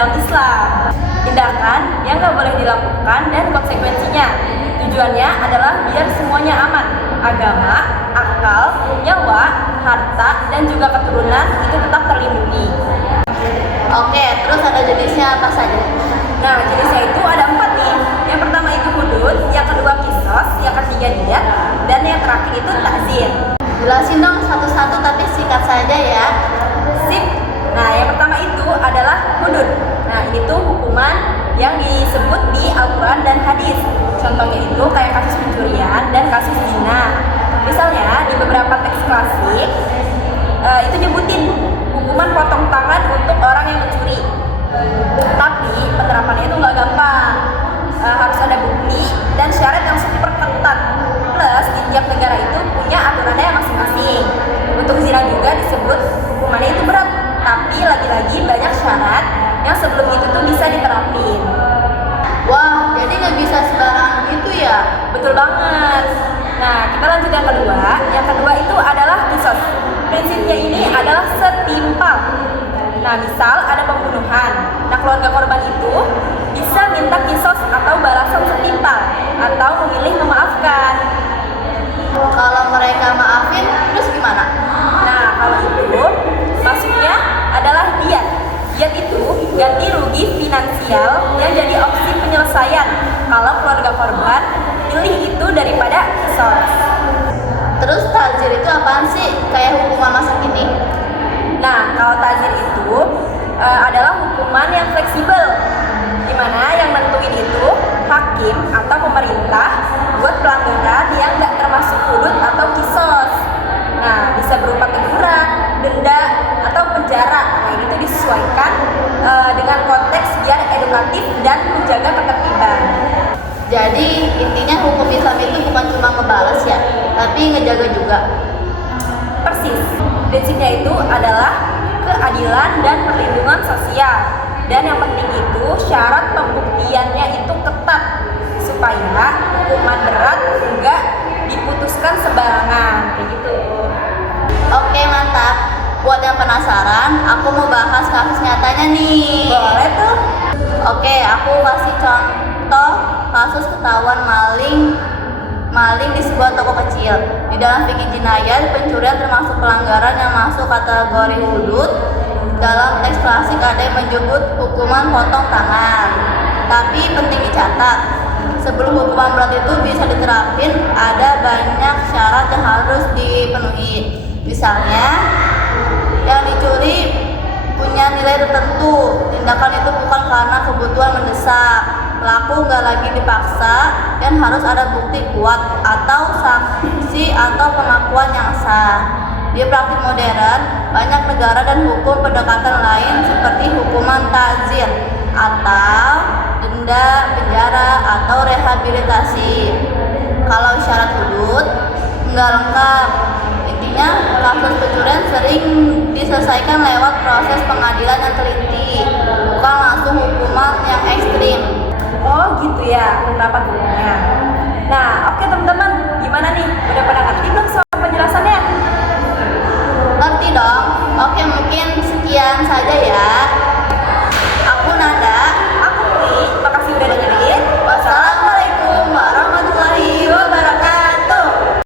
dalam Islam. Tindakan yang nggak boleh dilakukan dan konsekuensinya. Tujuannya adalah biar semuanya aman. Agama, akal, nyawa, harta, dan juga keturunan itu tetap terlindungi. Oke, terus ada jenisnya apa saja? Nah, jenisnya itu ada 4 nih. Yang pertama itu hudud, yang kedua kisos, yang ketiga diyat, dan yang terakhir itu takzir. Jelasin dong satu-satu tapi singkat saja ya. Sip. Nah, yang pertama itu adalah hudud. Nah, ini tuh hukuman yang disebut di Al-Quran dan hadis. Contohnya itu kayak kasus pencurian dan kasus zina. Misalnya di beberapa teks klasik itu nyebutin hukuman potong tangan untuk orang yang mencuri. Tapi penerapannya itu nggak gampang. Harus ada bukti dan syarat yang super ketat. Plus di tiap negara itu punya aturannya masing-masing. Untuk zina juga disebut hukumannya itu berat, tapi lagi-lagi banyak syarat yang sebelum itu tuh bisa diterapin. Wah, jadi nggak bisa sembarangan gitu ya? Betul banget. Nah, kita lanjut yang kedua. Yang kedua itu adalah kisos. Prinsipnya ini adalah setimpal. Nah, misal ada pembunuhan. Nah, keluarga korban itu bisa minta kisos atau balasan setimpal atau memilih memaafkan. Kalau mereka maafin, terus gimana? Nah, kalau itu maksudnya adalah diyat. Diyat itu ganti rugi finansial yang jadi opsi penyelesaian kalau keluarga korban pilih itu daripada kisos. Terus takzir itu apaan sih? Kayak hukuman masa kini? Nah, kalau takzir itu adalah hukuman yang fleksibel, di mana yang nentuin itu hakim atau pemerintah buat pelanggaran yang nggak termasuk hudud atau kisos. Nah, bisa berupa teguran, denda, atau penjara. Nah, ini tuh disesuaikan dengan konteks biar edukatif dan menjaga ketertiban. Jadi intinya hukum Islam itu bukan cuma ngebales ya, tapi ngejaga juga. Persis. Prinsipnya itu adalah keadilan dan perlindungan sosial. Dan yang penting itu syarat pembuktiannya itu ketat supaya hukuman berat enggak diputuskan sembarangan kayak gitu. Oke, mantap. Buat yang penasaran, aku mau bahas kasus nyatanya nih. Boleh tuh. Oke, aku kasih contoh kasus ketahuan maling di sebuah toko kecil. Di dalam fikih jinayat, pencurian termasuk pelanggaran yang masuk kategori hudud. Dalam teks klasik ada yang menyebut hukuman potong tangan. Tapi penting dicatat, sebelum hukuman berat itu bisa diterapin, ada banyak syarat yang harus dipenuhi. Misalnya, yang dicuri punya nilai tertentu, tindakan itu bukan karena kebutuhan mendesak, pelaku nggak lagi dipaksa, dan harus ada bukti kuat atau saksi atau pengakuan yang sah. Di praktik modern, banyak negara dan hukum pendekatan lain seperti hukuman takzir atau denda, penjara, atau rehabilitasi. Kalau syarat hudud nggak lengkap. Intinya, kasus pencurian sering diselesaikan lewat proses pengadilan yang teliti, bukan langsung hukuman yang ekstrim. Oh gitu ya, penerapan hukumnya. Nah, oke teman-teman, gimana nih? Udah pada ngerti belum soal penjelasannya? Ngerti dong? Oke, mungkin sekian saja ya.